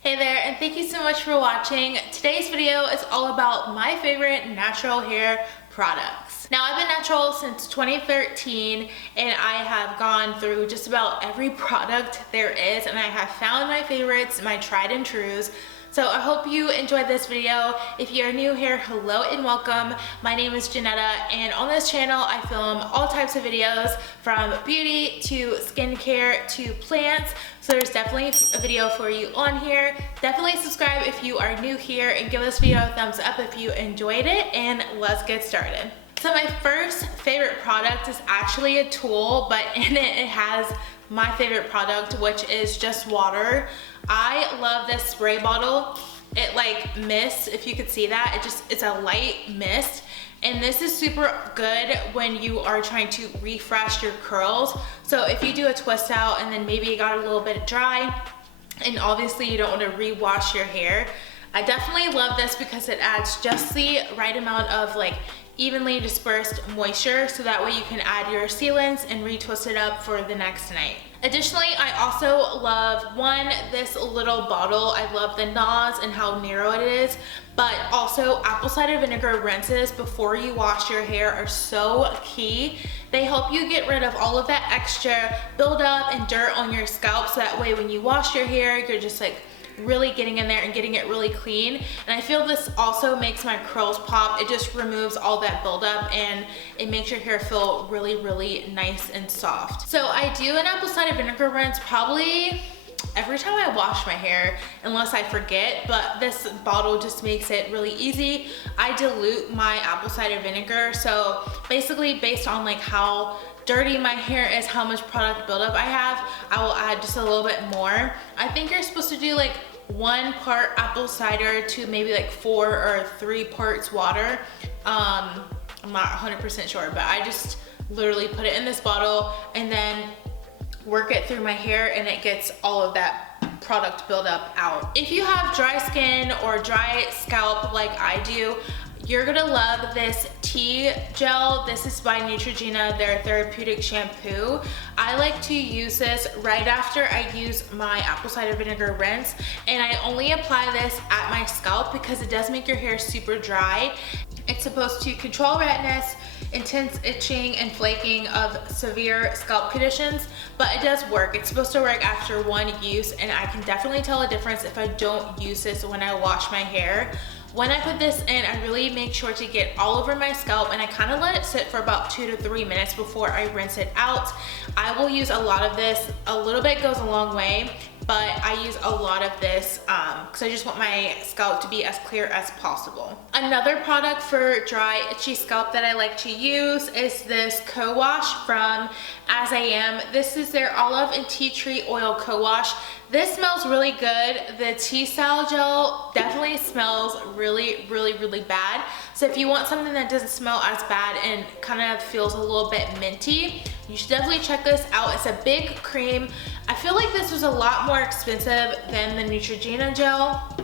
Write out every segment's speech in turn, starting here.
Hey there, and thank you so much for watching. Today's video is all about my favorite natural hair products. Now, I've been natural since 2013, and I have gone through just about every product there is, and I have found my favorites, my tried and trues. So I hope you enjoyed this video. If you're new here, hello and welcome. My name is Janetta, and on this channel I film all types of videos from beauty to skincare to plants. So there's definitely a video for you on here. Definitely subscribe if you are new here and give this video a thumbs up if you enjoyed it, and let's get started. So my first favorite product is actually a tool, but in it has my favorite product, which is just water. I love this spray bottle. It like mists, if you could see that. It's a light mist. And this is super good when you are trying to refresh your curls. So if you do a twist out and then maybe it got a little bit dry, and obviously you don't want to re-wash your hair, I definitely love this because it adds just the right amount of like evenly dispersed moisture, so that way you can add your sealants and retwist it up for the next night. Additionally, I also love this little bottle. I love the NOS and how narrow it is, but also apple cider vinegar rinses before you wash your hair are so key. They help you get rid of all of that extra buildup and dirt on your scalp, so that way when you wash your hair, you're just like really getting in there and getting it really clean. And I feel this also makes my curls pop. It just removes all that buildup and it makes your hair feel really, really nice and soft. So I do an apple cider vinegar rinse probably every time I wash my hair, unless I forget, but this bottle just makes it really easy. I dilute my apple cider vinegar, so basically based on like how dirty my hair is, how much product buildup I have, I will add just a little bit more. I think you're supposed to do like 1 part apple cider to maybe like 4 or 3 parts water. I'm not 100% sure, but I just literally put it in this bottle and then work it through my hair, and it gets all of that product buildup out. If you have dry skin or dry scalp like I do, you're gonna love this tea gel. This is by Neutrogena, their therapeutic shampoo. I like to use this right after I use my apple cider vinegar rinse, and I only apply this at my scalp because it does make your hair super dry. It's supposed to control redness, intense itching, and flaking of severe scalp conditions, but it does work. It's supposed to work after 1 use, and I can definitely tell a difference if I don't use this when I wash my hair. When I put this in, I really make sure to get all over my scalp, and I kind of let it sit for about 2 to 3 minutes before I rinse it out. I will use a lot of this. A little bit goes a long way, but I use a lot of this because I just want my scalp to be as clear as possible. Another product for dry, itchy scalp that I like to use is this co-wash from As I Am. This is their olive and tea tree oil co-wash. This smells really good. The tea style gel definitely smells really, really, really bad. So if you want something that doesn't smell as bad and kind of feels a little bit minty, you should definitely check this out. It's a big cream. I feel like this was a lot more expensive than the Neutrogena gel.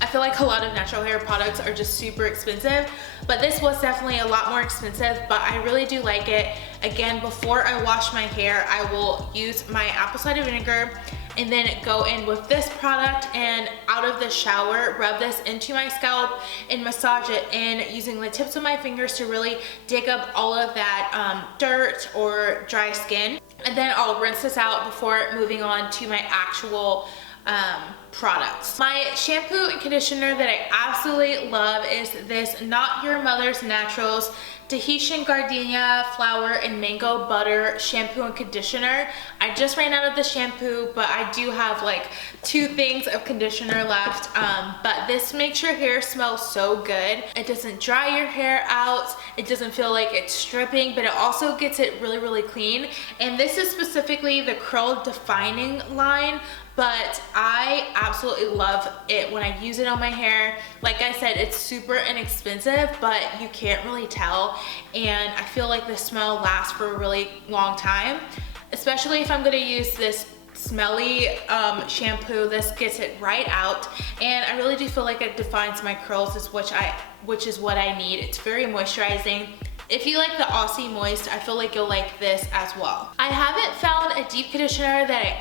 I feel like a lot of natural hair products are just super expensive, but this was definitely a lot more expensive, but I really do like it. Again, before I wash my hair, I will use my apple cider vinegar and then go in with this product, and out of the shower, rub this into my scalp and massage it in using the tips of my fingers to really dig up all of that dirt or dry skin. And then I'll rinse this out before moving on to my actual products. My shampoo and conditioner that I absolutely love is this Not Your Mother's Naturals Tahitian Gardenia Flower and Mango Butter Shampoo and Conditioner. I just ran out of the shampoo, but I do have like 2 things of conditioner left. But this makes your hair smell so good. It doesn't dry your hair out. It doesn't feel like it's stripping, but it also gets it really, really clean. And this is specifically the curl defining line, but I absolutely love it when I use it on my hair. Like I said, it's super inexpensive, but you can't really tell, and I feel like the smell lasts for a really long time, especially if I'm gonna use this smelly shampoo. This gets it right out, and I really do feel like it defines my curls, which is what I need. It's very moisturizing. If you like the Aussie Moist, I feel like you'll like this as well. I haven't found a deep conditioner that I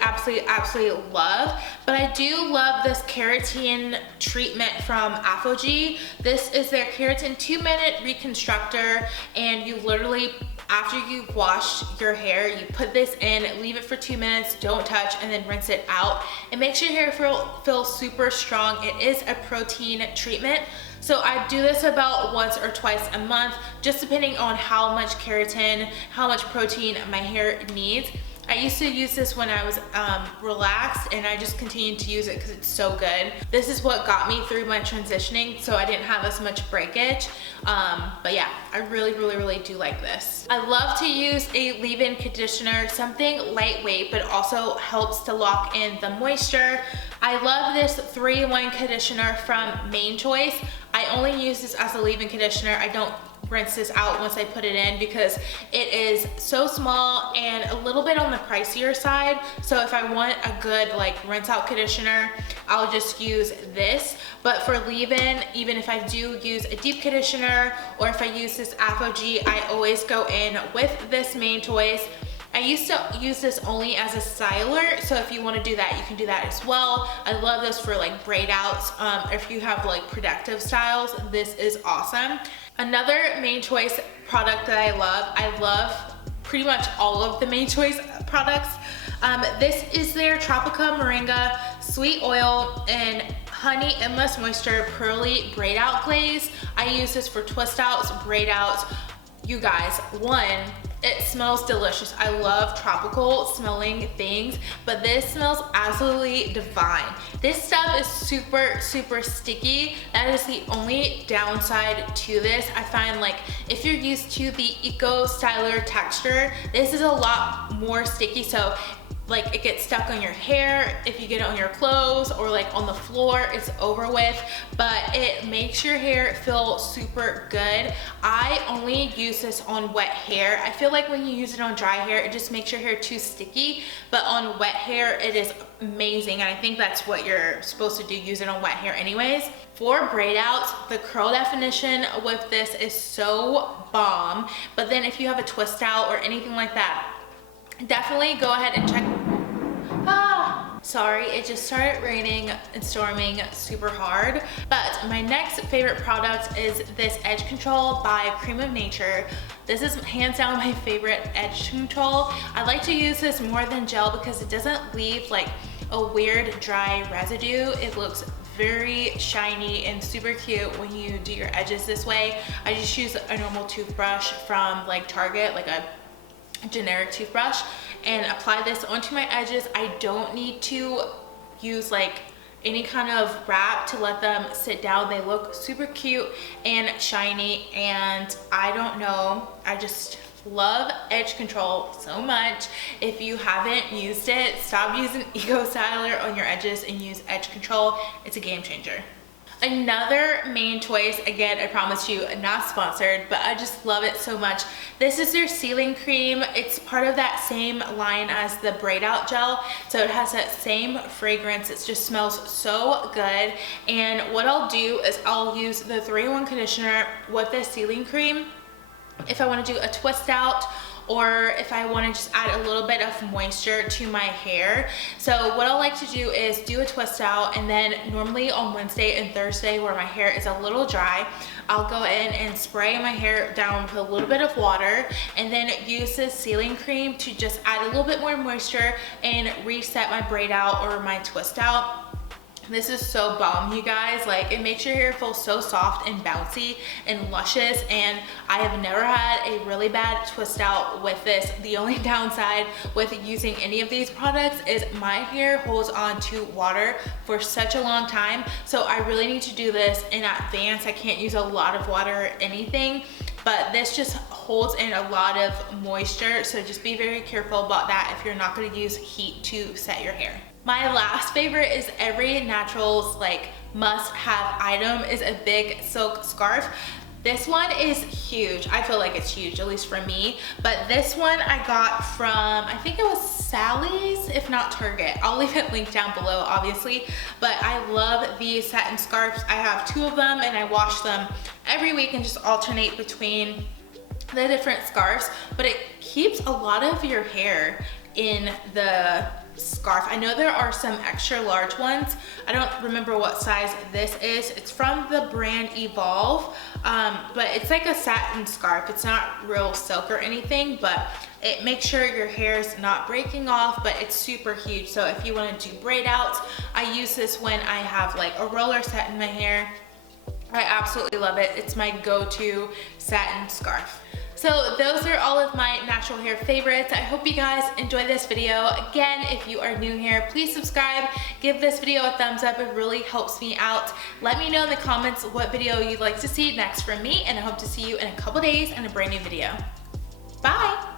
absolutely love. But I do love this keratin treatment from Apogee. This is their keratin 2-minute reconstructor, and you literally, after you've washed your hair, you put this in, leave it for 2 minutes, don't touch, and then rinse it out. It makes your hair feel super strong. It is a protein treatment. So I do this about once or twice a month, just depending on how much keratin, how much protein my hair needs. I used to use this when I was relaxed, and I just continued to use it because it's so good. This is what got me through my transitioning, so I didn't have as much breakage. But yeah, I really do like this. I love to use a leave-in conditioner, something lightweight, but also helps to lock in the moisture. I love this 3-in-1 conditioner from Main Choice. I only use this as a leave-in conditioner. I don't rinse this out once I put it in because it is so small and a little bit on the pricier side. So if I want a good like rinse out conditioner, I'll just use this. But for leave-in, even if I do use a deep conditioner or if I use this Apogee, I always go in with this Main Choice. I used to use this only as a styler, so if you want to do that, you can do that as well. I love this for like braid outs. If you have like productive styles, this is awesome. Another Main Choice product that I love pretty much all of the Main Choice products. This is their Tropica Moringa Sweet Oil and Honey Endless Moisture Pearly Braid Out Glaze. I use this for twist outs, braid outs. You guys, one, it smells delicious. I love tropical smelling things, but this smells absolutely divine. This stuff is super sticky. That is the only downside to this. I find like if you're used to the Eco Styler texture, this is a lot more sticky. So like it gets stuck on your hair, if you get it on your clothes or like on the floor, it's over with, but it makes your hair feel super good. I only use this on wet hair. I feel like when you use it on dry hair, it just makes your hair too sticky, but on wet hair, it is amazing. And I think that's what you're supposed to do, use it on wet hair anyways. For braid outs, the curl definition with this is so bomb, but then if you have a twist out or anything like that, definitely go ahead and check. Sorry, it just started raining and storming super hard. But my next favorite product is this Edge Control by Cream of Nature. This is hands down my favorite edge control. I like to use this more than gel because it doesn't leave like a weird dry residue. It looks very shiny and super cute when you do your edges this way. I just use a normal toothbrush from like Target, like a generic toothbrush, and apply this onto my edges. I don't need to use like any kind of wrap to let them sit down. They look super cute and shiny, and I don't know, I just love Edge Control so much. If you haven't used it, stop using Eco Styler on your edges and use Edge Control. It's a game changer. Another Main Choice, again, I promise you, not sponsored, but I just love it so much. This is their sealing cream. It's part of that same line as the braid out gel, so it has that same fragrance. It just smells so good. And what I'll do is I'll use the 3-in-1 conditioner with this sealing cream if I want to do a twist out, or if I want to just add a little bit of moisture to my hair. So what I like to do is do a twist out, and then normally on Wednesday and Thursday where my hair is a little dry, I'll go in and spray my hair down with a little bit of water, and then use this sealing cream to just add a little bit more moisture and reset my braid out or my twist out. This is so bomb, you guys. Like, it makes your hair feel so soft and bouncy and luscious, and I have never had a really bad twist out with this. The only downside with using any of these products is my hair holds on to water for such a long time, so I really need to do this in advance. I can't use a lot of water or anything, but this just holds in a lot of moisture, so just be very careful about that if you're not going to use heat to set your hair. My last favorite is every natural's like must-have item is a big silk scarf. This one is huge. I feel like it's huge, at least for me. But this one I got from, I think it was Sally's, if not Target. I'll leave it linked down below, obviously. But I love these satin scarves. I have 2 of them, and I wash them every week and just alternate between the different scarves. But it keeps a lot of your hair in the scarf. I know there are some extra large ones. I don't remember what size this is. It's from the brand Evolve, but it's like a satin scarf. It's not real silk or anything, but it makes sure your hair is not breaking off, but it's super huge. So if you want to do braid outs, I use this when I have like a roller set in my hair. I absolutely love it. It's my go-to satin scarf. So those are all of my natural hair favorites. I hope you guys enjoyed this video. Again, if you are new here, please subscribe, give this video a thumbs up. It really helps me out. Let me know in the comments what video you'd like to see next from me, and I hope to see you in a couple days in a brand new video. Bye.